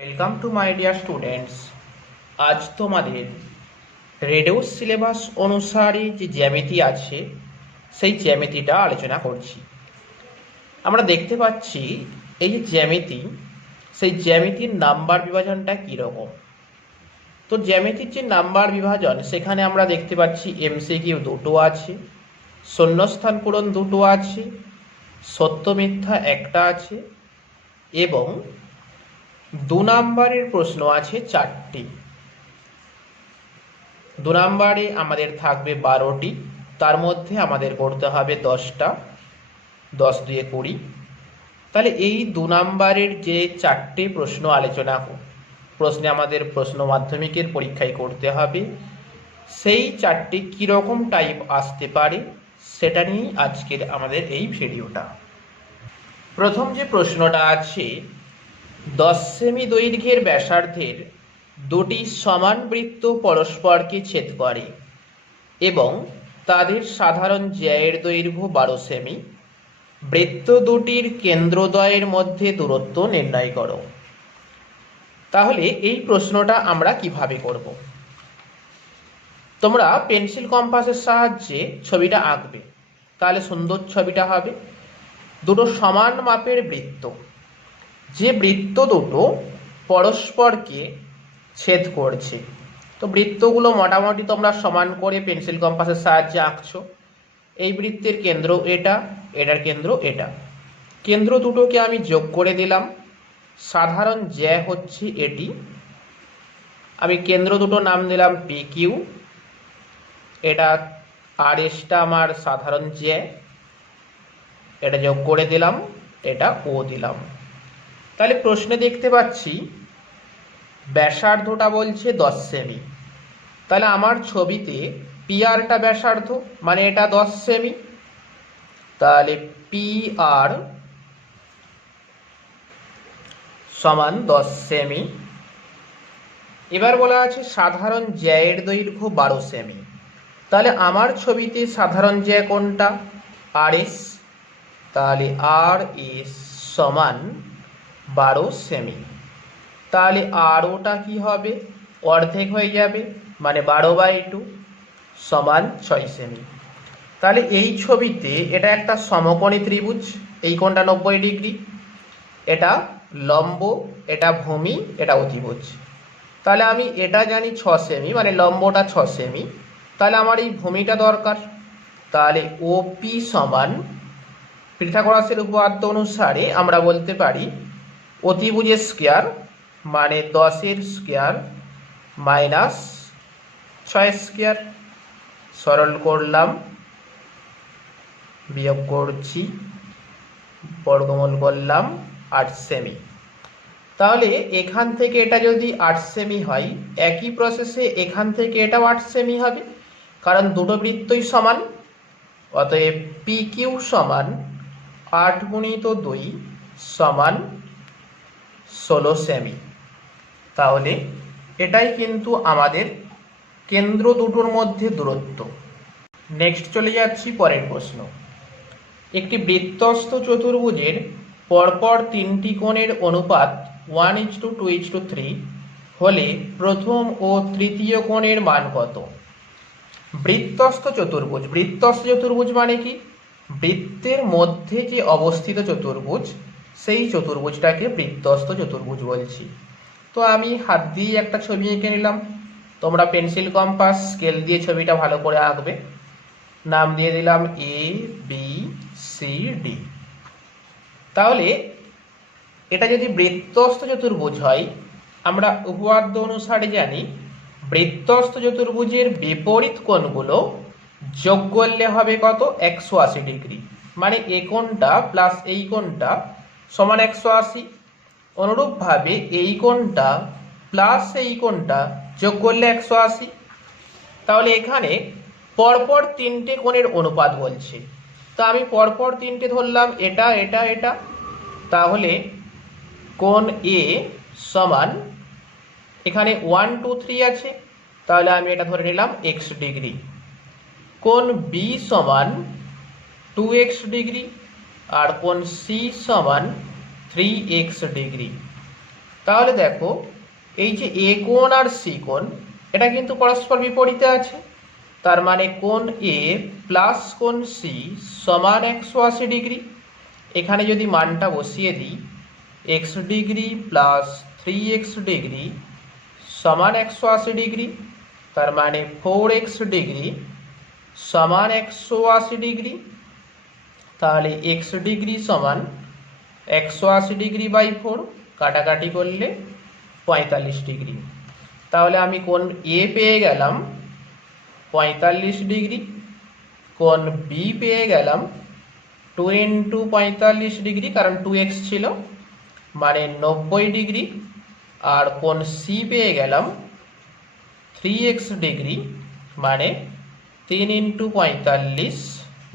Welcome to my dear students. আজ তোমাদের reduce syllabus অনুসারে যে জ্যামিতি আছে সেই জ্যামিতিটা আলোচনা করছি। আমরা দেখতে পাচ্ছি এই যে জ্যামিতি, সেই জ্যামিতির নাম্বার বিভাজনটা কীরকম। তো জ্যামিতির যে নাম্বার বিভাজন সেখানে আমরা দেখতে পাচ্ছি এমসিকিউ দুটো আছে, শূন্যস্থান পূরণ দুটো আছে, সত্য মিথ্যা একটা আছে এবং 2 নম্বরের প্রশ্ন আছে 4টি। 2 নম্বরে আমাদের থাকবে 12টি, তার মধ্যে আমাদের করতে হবে 10টা, 10 2 20। তাহলে এই 2 নম্বরের যে 4টে প্রশ্ন প্রশ্নে আমাদের প্রশ্ন মাধ্যমিকের পরীক্ষায় করতে হবে, সেই 4টে কীরকম টাইপ আসতে পারে সেটা নিয়েই আজকের আমাদের এই ভিডিওটা। প্রথম যে প্রশ্নটা আছে, 10 সেমি দৈর্ঘ্যের ব্যাসার্ধের দুটি সমান বৃত্ত পরস্পরকে ছেদ করে এবং তাদের সাধারণ জ্যায়ের দৈর্ঘ্য 12 সেমি। বৃত্ত দুটির কেন্দ্রদ্বয়ের মধ্যে দূরত্ব নির্ণয় করো। তাহলে এই প্রশ্নটা আমরা কিভাবে করব? তোমরা পেন্সিল কম্পাসের সাহায্যে ছবিটা আঁকবে, তাহলে সুন্দর ছবিটা হবে। দুটো সমান মাপের বৃত্ত, যে বৃত্ত দুটো পরস্পরকে ছেদ করছে, তো বৃত্তগুলো মোটামুটি তোমরা সমান করে পেন্সিল কম্পাসের সাহায্যে আঁকছো। এই বৃত্তের কেন্দ্র এটা, এটার কেন্দ্র এটা। কেন্দ্র দুটোকে আমি যোগ করে দিলাম। সাধারণ জ্যা হচ্ছে এটি, আমি কেন্দ্র দুটো নাম দিলাম পি কিউ। এটা আর এসটা আমার সাধারণ জ্যা, এটা যোগ করে দিলাম, এটা ও দিলাম। তাহলে প্রশ্নে দেখতে পাচ্ছি ব্যাসার্ধটা বলছে 10 সেমি। তাহলে আমার ছবিতে পি আরটা ব্যাসার্ধ, মানে এটা 10 সেমি। তাহলে পি আর সমান 10 সেমি। এবার বলা আছে সাধারণ জ্যায়ের দৈর্ঘ্য 12 সেমি। তাহলে আমার ছবিতে সাধারণ জ্যা কোনটা? আর এস। তাহলে আর এস সমান 12 সেমি। তাহলে আর ওটা কি হবে? অর্ধেক হয়ে যাবে, মানে 12/2 সমান 6 সেমি। তাহলে এই ছবিতে এটা একটা সমকোণী ত্রিভুজ, এই কোণটা 90 ডিগ্রি, এটা লম্ব, এটা ভূমি, এটা অতিভুজ। তাহলে আমি এটা জানি 6 সেমি, মানে লম্বটা 6 সেমি। তাহলে আমার এই ভূমিটা দরকার। তাহলে ওপি সমান পিথাগোরাসের উপপাদ্য অনুসারে আমরা বলতে পারি অতিভুজের স্কয়ার, মানে 10-এর স্কয়ার মাইনাস 6 স্কয়ার। সরল করলাম, বিয়োগ করছি, বর্গমূল করলাম 8 সেমি। তাহলে এখান থেকে এটা যদি 8 সেমি হয়, একই প্রসেসে এখান থেকে এটাও 8 সেমি হবে, কারণ দুটো বৃত্তই সমান। অতএব পি কিউ সমান 8 × 2 সমান 16 সেমি। তাহলে এটাই কিন্তু আমাদের কেন্দ্র দুটোর মধ্যে দূরত্ব। নেক্সট চলে যাচ্ছি পরের প্রশ্ন। একটি বৃত্তস্থ চতুর্ভুজের পরপর 3টি কোণের অনুপাত 1:2:3 হলে প্রথম ও তৃতীয় কোণের মান কত? বৃত্তস্থ চতুর্ভুজ, বৃত্তস্থ চতুর্ভুজ মানে কি? বৃত্তের মধ্যে যে অবস্থিত চতুর্ভুজ, সেই চতুর্ভুজটাকে বৃত্তস্থ চতুর্ভুজ বলছি। তো আমি হাত দিয়ে একটা ছবি এঁকে নিলাম, তোমরা পেন্সিল কম্পাস স্কেল দিয়ে ছবিটা ভালো করে আঁকবে। নাম দিয়ে দিলাম এ বি সি ডি। তাহলে এটা যদি বৃত্তস্থ চতুর্ভুজ হয়, আমরা উপপাদ্য অনুসারে জানি বৃত্তস্থ চতুর্ভুজের বিপরীত কোণগুলো যোগ করলে হবে কত? 180 ডিগ্রি। মানে এই কোণটা প্লাস এই কোণটা সমান 180। অনুরূপভাবে এই কোণটা প্লাস এই কোণটা যোগ করলে 180। তাহলে এখানে পরপর 3টে কোণের অনুপাত বলছে, তো আমি পরপর 3টে ধরলাম, এটা এটা এটা। তাহলে কোণ এ সমান, এখানে 1 2 3 আছে, তাহলে আমি এটা ধরে নিলাম x ডিগ্রি। কোণ বি সমান 2x ডিগ্রি, আর কোণ সি সমান 3x ডিগ্রি। তাহলে দেখো এই যে এ কোণ আর সি কোণ এটা কিন্তু পরস্পর বিপরীতে আছে, তার মানে কোণ এ প্লাস কোণ সি সমান 180 ডিগ্রি। এখানে যদি মানটা বসিয়ে দিই x degree plus 3x degree সমান 180 ডিগ্রি, তার মানে 4x ডিগ্রি সমান 180 ডিগ্রি। তাহলে এক্স ডিগ্রি সমান 180 ডিগ্রি বাই 4, কাটাকাটি করলে 45 ডিগ্রি। তাহলে আমি কোণ এ পেয়ে গেলাম 45 ডিগ্রি, কোণ বি পেয়ে গেলাম 2 ইন্টু 45 ডিগ্রি, কারণ 2x ছিল, মানে 90 ডিগ্রি। আর কোণ সি পেয়ে গেলাম 3x ডিগ্রি, মানে 3 ইন্টু 45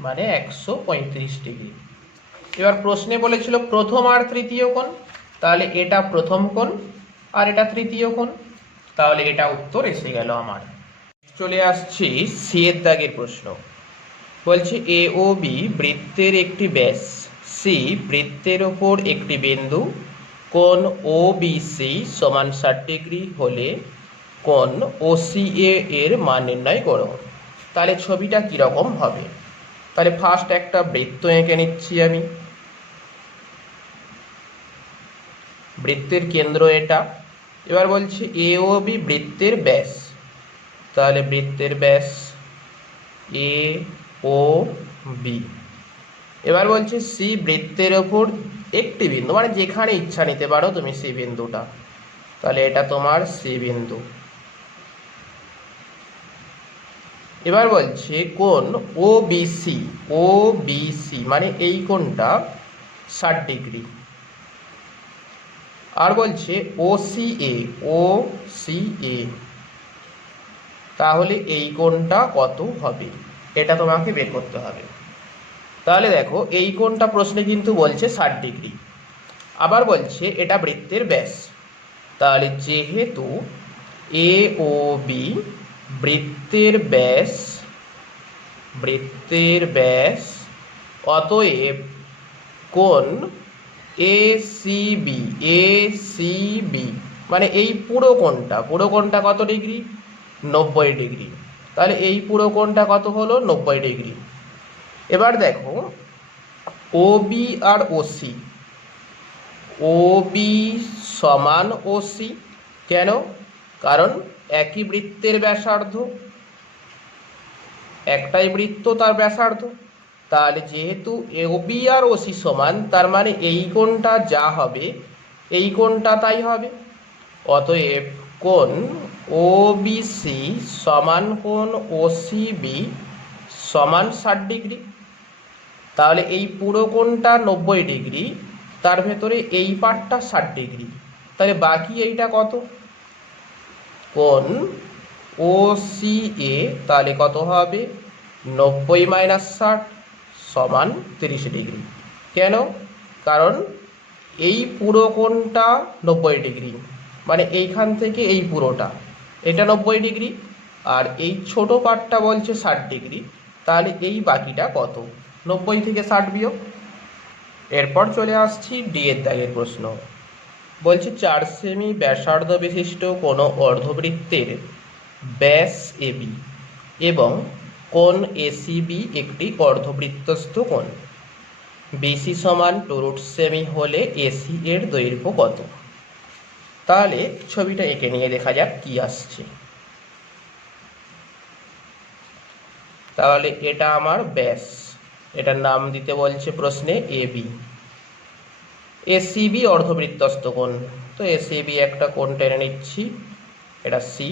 মানে 135 ডিগ্রি। এবার প্রশ্নে বলেছিল প্রথম আর তৃতীয় কোণ, তাহলে এটা প্রথম কোণ আর এটা তৃতীয় কোণ, তাহলে এটা উত্তর এসে গেল আমার। চলে আসছি সি এর দাগের প্রশ্ন। বলছে এ ও বি বৃত্তের একটি ব্যাস, সি বৃত্তের ওপর একটি বিন্দু, কোণ ও বি সি সমান 60 ডিগ্রি হলে কোণ ও সি এর মান নির্ণয় করো। তাহলে ছবিটা কীরকম হবে? তাহলে ফার্স্ট একটা বৃত্ত এঁকে নিচ্ছি আমি, বৃত্তের কেন্দ্র এটা। এবার বলছে এ ও বি বৃত্তের ব্যাস, তাহলে বৃত্তের ব্যাস এ ও বি। এবার বলছে সি বৃত্তের ওপর একটি বিন্দু, মানে যেখানে ইচ্ছা নিতে পারো তুমি সি বিন্দুটা, তাহলে এটা তোমার সি বিন্দু। এবার বলছে কোণ ও বি সি, ও বি সি মানে এই কোণটা 60 ডিগ্রি। আর বলছে ও সি এ, ও সি এ, তাহলে এই কোণটা কত হবে এটা তোমাকে বের করতে হবে। তাহলে দেখো এই কোণটা প্রশ্নে কিন্তু বলছে 60 ডিগ্রি, আবার বলছে এটা বৃত্তের ব্যাস, তাহলে যেহেতু এ ও বি বৃত্তের ব্যাস, বৃত্তের ব্যাস, অতএব কোণ A C B, A C B মানে এই পুরো কোণটা কত ডিগ্রি? 90 ডিগ্রি। তাহলে এই পুরো কোণটা কত হলো? 90 ডিগ্রি। এবার দেখো ও বি আর ও সি, ও বি সমান ও সি, কেন? কারণ একই বৃত্তের ব্যাসার্ধ, একটাই বৃত্ত তার ব্যাসার্ধ। তাহলে যেহেতু ও বি আর ও সি সমান, তার মানে এই কোণটা যা হবে এই কোণটা তাই হবে। অতএব কোণ ও বি সি সমান কোণ ও সি বি সমান 60 ডিগ্রি। তাহলে এই পুরো কোণটা 90 ডিগ্রি, তার ভেতরে এই পার্টটা 60 ডিগ্রি, তাহলে বাকি এইটা কত? কোণ ও সি এ তাহলে কত হবে? 90 মাইনাস 60 সমান 30 ডিগ্রি। কেন? কারণ এই পুরো কোণটা 90 ডিগ্রি, মানে এইখান থেকে এই পুরোটা এটা 90 ডিগ্রি, আর এই ছোট পার্টটা বলছে 60 ডিগ্রি, তাহলে এই বাকিটা কত? 90 থেকে 60 বিয়োগ। এরপর চলে আসছি ডি এর দাগের প্রশ্ন। বলছে 4 সেমি ব্যাসার্ধ বিশিষ্ট কোনো অর্ধবৃত্তের ব্যাস এবি এবং কোণ এসিবি একটি অর্ধবৃত্তস্থ কোণ, বিসি সমান 2 সেমি হলে এসি এর দৈর্ঘ্য কত? তাহলে ছবিটা এঁকে নিয়ে দেখা যাক কি আসছে। তাহলে এটা আমার ব্যাস, এটার নাম দিতে বলছে প্রশ্নে এবি। এসিবি অর্ধবৃত্তস্থ কোণ, তো এসিবি একটা কোণ টেনে নিচ্ছি, এটা সি।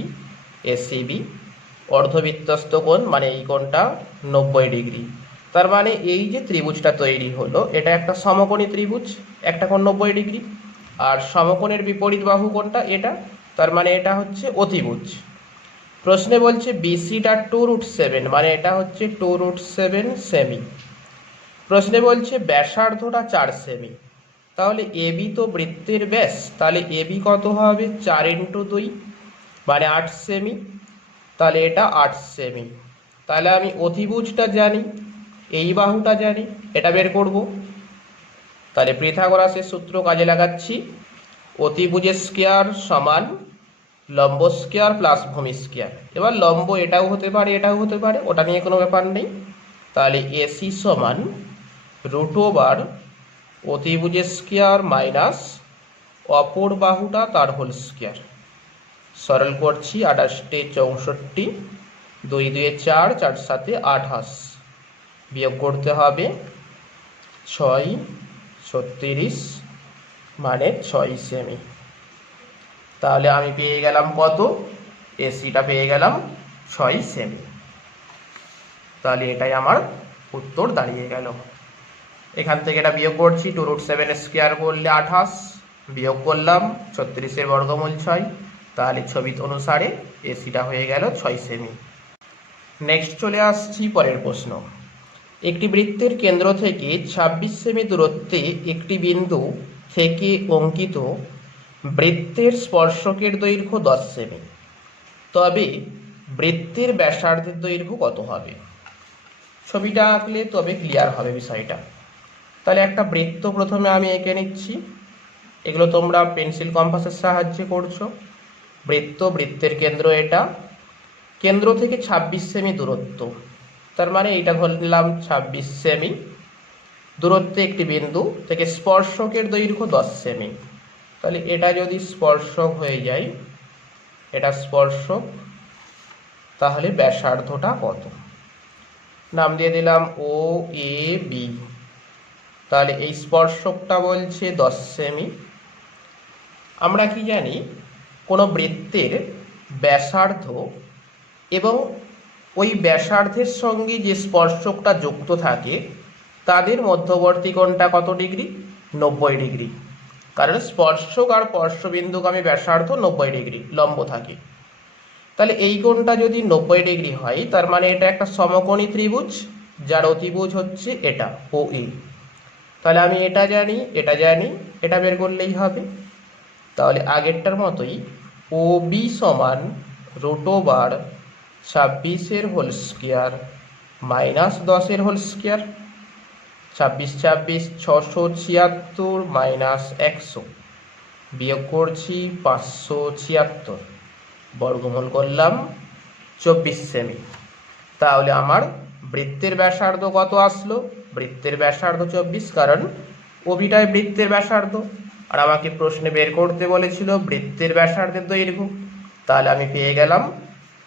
এসিবি অর্ধবৃত্তস্থ কোণ মানে এই কোণটা 90 ডিগ্রি, তার মানে এই যে ত্রিভুজটা তৈরি হলো এটা একটা সমকোণী ত্রিভুজ, একটা কোণ 90 ডিগ্রি, আর সমকোণের বিপরীত বাহু কোণটা এটা, তার মানে এটা হচ্ছে অতিভুজ। প্রশ্নে বলছে বিসিটা 2√7 মানে এটা হচ্ছে 2√7 সেমি। প্রশ্নে বলছে ব্যাসার্ধটা 4 সেমি, তাহলে এবি তো বৃত্তের ব্যাস, তাহলে এবি কত হবে? 4 ইন্টু 2 মানে 8 সেমি, তাহলে এটা 8 সেমি। তাহলে আমি অতিভুজটা জানি, এই বাহুটা জানি, এটা বের করব। তাহলে পিথাগোরাসের সূত্র কাজে লাগাচ্ছি, অতিভুজ স্কয়ার সমান লম্ব স্কয়ার প্লাস ভূমি স্কয়ার। এবার লম্ব এটাও হতে পারে এটাও হতে পারে, ওটা নিয়ে কোনো ব্যাপার নেই। তাহলে এসি সমান √, অতিভুজ স্কয়ার মাইনাস অপর বাহুটা তার হোল স্কয়ার। সরল করছি, 28 × 64, 2 2 4, 4 7 28, বিয়োগ করতে হবে 6 36 মানে 6 সেমি। তাহলে আমি পেয়ে গেলাম কত? এসিটা পেয়ে গেলাম 6 সেমি। তাহলে এটাই আমার উত্তর দাঁড়িয়ে গেল। এখান থেকে এটা বিয়োগ করছি, 2√7 স্কয়ার করলে 28, বিয়োগ করলাম 36 বর্গমূল 6, তাহলে ছবি অনুসারে এসিটা হয়ে গেল 6 সেমি। নেক্সট চলে আসছি পরের প্রশ্ন। একটি বৃত্তের কেন্দ্র থেকে 26 সেমি দূরত্বে একটি বিন্দু থেকে অঙ্কিত বৃত্তের স্পর্শকের দৈর্ঘ্য 10 সেমি, তবে বৃত্তের ব্যাসার্ধের দৈর্ঘ্য কত হবে? ছবিটা আঁকলে তবে ক্লিয়ার হবে বিষয়টা। তাহলে একটা বৃত্ত প্রথমে আমি এঁকে নিচ্ছি, এগুলো তোমরা পেন্সিল কম্পাসের সাহায্যে করছো। বৃত্তের কেন্দ্র এটা, কেন্দ্র থেকে 26 সেমি দূরত্ব, তার মানে এইটা ধরে নিলাম 26 সেমি দূরত্বে একটি বিন্দু থেকে স্পর্শকের দৈর্ঘ্য 10 সেমি। তাহলে এটা যদি স্পর্শক হয়ে যায়, এটা স্পর্শক, তাহলে ব্যাসার্ধটা কত? নাম দিয়ে দিলাম ও এ বি। তাহলে এই স্পর্শকটা বলছে 10 সেমি। আমরা কি জানি, কোনো বৃত্তের ব্যাসার্ধ এবং ওই ব্যাসার্ধের সঙ্গে যে স্পর্শকটা যুক্ত থাকে তাদের মধ্যবর্তী কোণটা কত ডিগ্রি? 90 ডিগ্রি। কারণ স্পর্শক আর স্পর্শবিন্দুগামী ব্যাসার্ধ 90 ডিগ্রি লম্ব থাকে। তাহলে এই কোণটা যদি 90 ডিগ্রি হয়, তার মানে এটা একটা সমকোণী ত্রিভুজ, যার অতিভুজ হচ্ছে এটা ও এ। তাহলে আমি এটা জানি এটা বের করলেই হবে। তাহলে আগেরটার মতোই ও বি সমান √, 26 whole square minus 10 whole square, 26 26 676 minus 100, বিয়োগ করছি 576, বর্গমূল করলাম 24 সেমি। তাহলে আমার বৃত্তের ব্যাসার্ধ কত আসলো? বৃত্তের ব্যাসার্ধ 24, কারণ ওবিটায় বৃত্তের ব্যাসার্ধ, আর আমাকে প্রশ্নে বের করতে বলেছিল বৃত্তের ব্যাসার্ধের দৈর্ঘ্য। তাহলে আমি পেয়ে গেলাম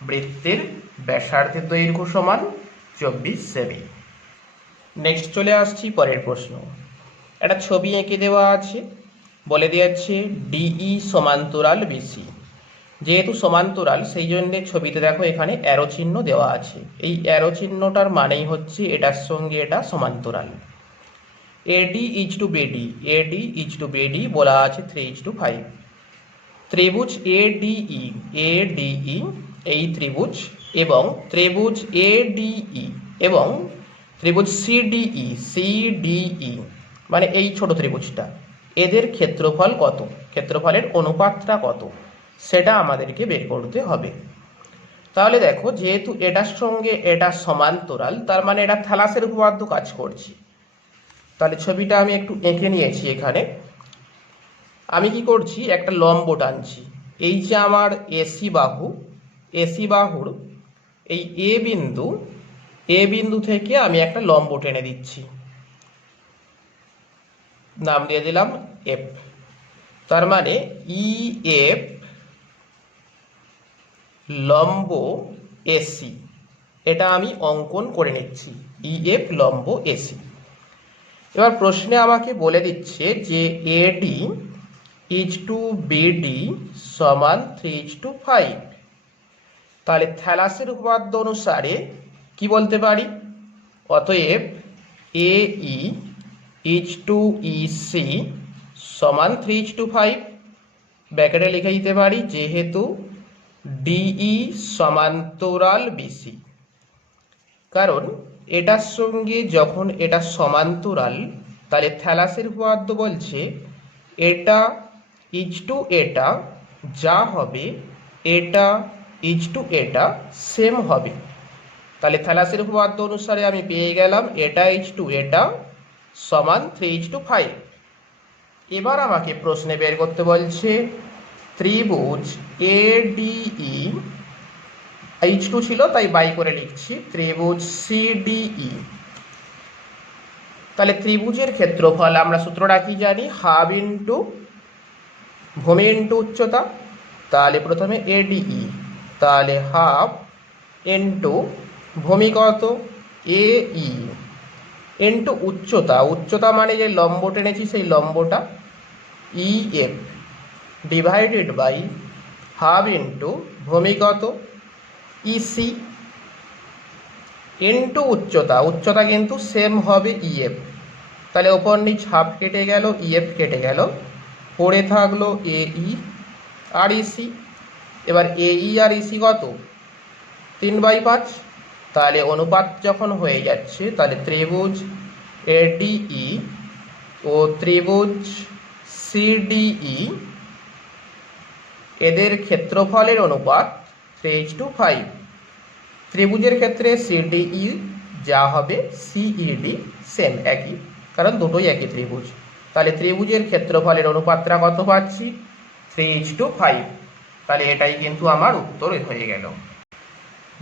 বৃত্তের ব্যাসার্ধের দৈর্ঘ্য সমান 24 সেমি। নেক্সট চলে আসছি পরের প্রশ্ন। একটা ছবি এঁকে দেওয়া আছে, বলে দিয়েছে ডিই সমান্তরাল বিসি। যেহেতু সমান্তরাল সেই জন্যে ছবিতে দেখো এখানে অ্যারো চিহ্ন দেওয়া আছে। এই অ্যারো চিহ্নটার মানেই হচ্ছে এটার সঙ্গে এটা সমান্তরাল। AD is to BD, AD is to BD বলা আছে 3:5। ত্রিভুজ এডিই, এডিই এই ত্রিভুজ এবং ত্রিভুজ এডিই এবং ত্রিভুজ সিডিই, সিডিই মানে এই ছোট ত্রিভুজটা, এদের ক্ষেত্রফল কত, ক্ষেত্রফলের অনুপাতটা কত, সেটা আমাদেরকে বের করতে হবে। তাহলে দেখো, যেহেতু এটার সঙ্গে এটা সমান্তরাল, তার মানে এটা থ্যালাসের উপপাদ্য কাজ করছে। তাহলে ছবিটা আমি একটু এঁকে নিয়েছি। এখানে আমি কি করছি, একটা লম্ব টানছি। এই যে আমার এসি বাহু, এসি বাহুর এই এ বিন্দু থেকে আমি একটা লম্ব টেনে দিচ্ছি, নাম দিয়ে দিলাম এফ। তার মানে ই এফ লম্ব এসি, এটা আমি অঙ্কন করে নিচ্ছি, ই এফ লম্ব এসি। এবার প্রশ্নে আমাকে বলে দিচ্ছে যে এডি ইজ টু বিডি সমান 3:5। তাহলে থ্যালাসের উপপাদ্য অনুসারে কি বলতে পারি, অতএব এই ইজ টু ইসি সমান 3:5। ব্র্যাকেটে লিখে দিতে পারি, যেহেতু ডিই সমান্তরাল বিসি, কারণ এটার সঙ্গে যখন এটা সমান্তরাল, তাহলে থ্যালাসের উপপাদ্য বলছে এটা ইজ টু এটা যা হবে, এটা ইজ টু এটা সেম হবে। তাহলে থ্যালাসের উপপাদ্য অনুসারে আমি পেয়ে গেলাম এটা ইজ টু এটা সমান 3:5। এবার আমাকে প্রশ্নে বের করতে বলছে ত্রিভুজ ADE, H2 ছিল তাই বাই করে লিখছি, ত্রিভুজ CDE। তাহলে ত্রিভুজের ক্ষেত্রফল আমরা সূত্রটা কি জানি, হাফ ইন্টু ভূমি ইন্টু উচ্চতা। তাহলে প্রথমে ADE, তাহলে হাফ ইন্টু ভূমি কত AE ইন্টু উচ্চতা, উচ্চতা মানে যে লম্ব টেনেছি সেই লম্বটা EF divided by half into ভূমি কত EC ইন্টু উচ্চতা, উচ্চতা কিন্তু সেম হবে EF। তাহলে ওপর নিচ হাফ কেটে গেল, EF কেটে গেল, পড়ে থাকলো AE আর EC। এবার AE আর EC কত 3/5। তাহলে অনুপাত যখন হয়ে যাচ্ছে তাহলে ত্রিভুজ ADE ও ত্রিভুজ CDE এদের ক্ষেত্রফলের অনুপাত 3:5। ত্রিভুজের ক্ষেত্রে CDE যা হবে CED সেম একই, কারণ দুটোই একই ত্রিভুজ। তাহলে ত্রিভুজের ক্ষেত্রফলের অনুপাতটা কত পাচ্ছি 3:5। তাহলে এটাই কিন্তু আমার উত্তর হয়ে গেল।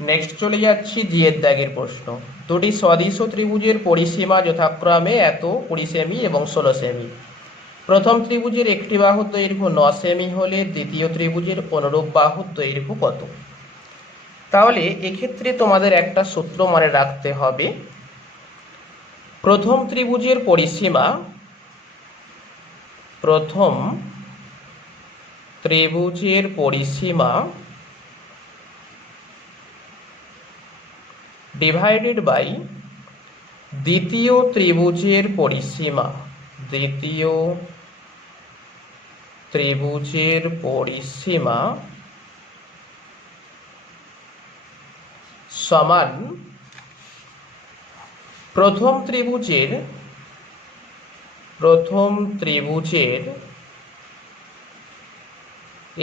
নেক্সট চলে যাচ্ছি জিএর দাগের প্রশ্ন। দুটি সদৃশ ত্রিভুজের পরিসীমা যথাক্রমে এত 20 সেমি এবং 16 সেমি। প্রথম ত্রিভুজের একটি বাহুর দৈর্ঘ্য 9 সেমি হলে দ্বিতীয় ত্রিভুজের অনুরূপ বাহুর দৈর্ঘ্য কত? তাহলে এক্ষেত্রে তোমাদের একটা সূত্র মনে রাখতে হবে। প্রথম ত্রিভুজের পরিসীমা, প্রথম ত্রিভুজের পরিসীমা ডিভাইডেড বাই দ্বিতীয় ত্রিভুজের পরিসীমা, দ্বিতীয় ত্রিভুজের পরিসীমা সমান প্রথম ত্রিভুজের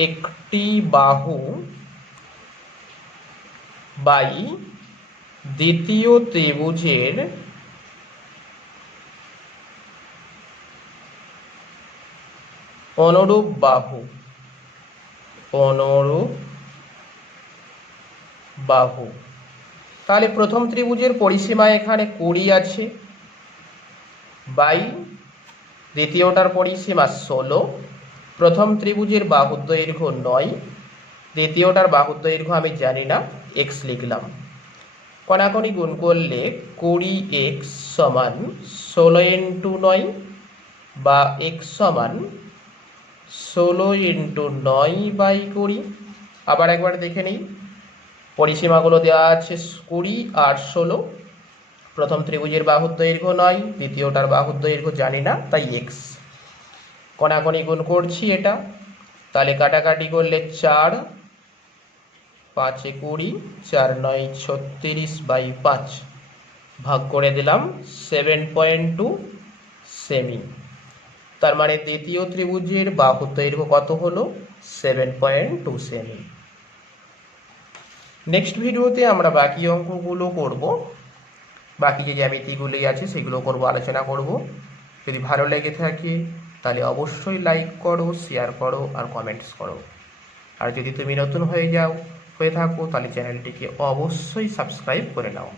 একটি বাহু বাই দ্বিতীয় ত্রিভুজের অনুরূপ বাহু, তাহলে প্রথম ত্রিভুজের পরিসীমা এখানে 20 আছে বাই দ্বিতীয়টার পরিসীমা 16। প্রথম ত্রিভুজের বাহুর দৈর্ঘ্য 9, দ্বিতীয়টার বাহুর দৈর্ঘ্য আমি জানি না, x লিখলাম। কণাকণি গুণ করলে 20x সমান 16 ইন্টু 9 বা x সমান 16 ইন্টু 9/20। আবার একবার দেখে নিই, পরিসীমাগুলো দেওয়া আছে 20 আর 16। প্রথম ত্রিভুজের বাহুর দৈর্ঘ্য 9, দ্বিতীয়টার বাহুর দৈর্ঘ্য জানি না তাই x। কণাকণি গুণ করছি এটা, তাহলে কাটাকাটি করলে 4 5 এ 20, 4 9 36/5 ভাগ করে দিলাম 7.2 সেমি। তার মানে দ্বিতীয় ত্রিভুজের বাহুর দৈর্ঘ্য কত হলো 7.2 সেমি। নেক্সট ভিডিওতে আমরা বাকি অঙ্কগুলো করব, বাকি যে জ্যামিতিগুলি আছে সেগুলো করব, আলোচনা করব। যদি ভালো লেগে থাকে তাহলে অবশ্যই লাইক করো, শেয়ার করো আর কমেন্টস করো। আর যদি তুমি নতুন হয়ে থাকো তাহলে চ্যানেলটিকে অবশ্যই সাবস্ক্রাইব করে নাও।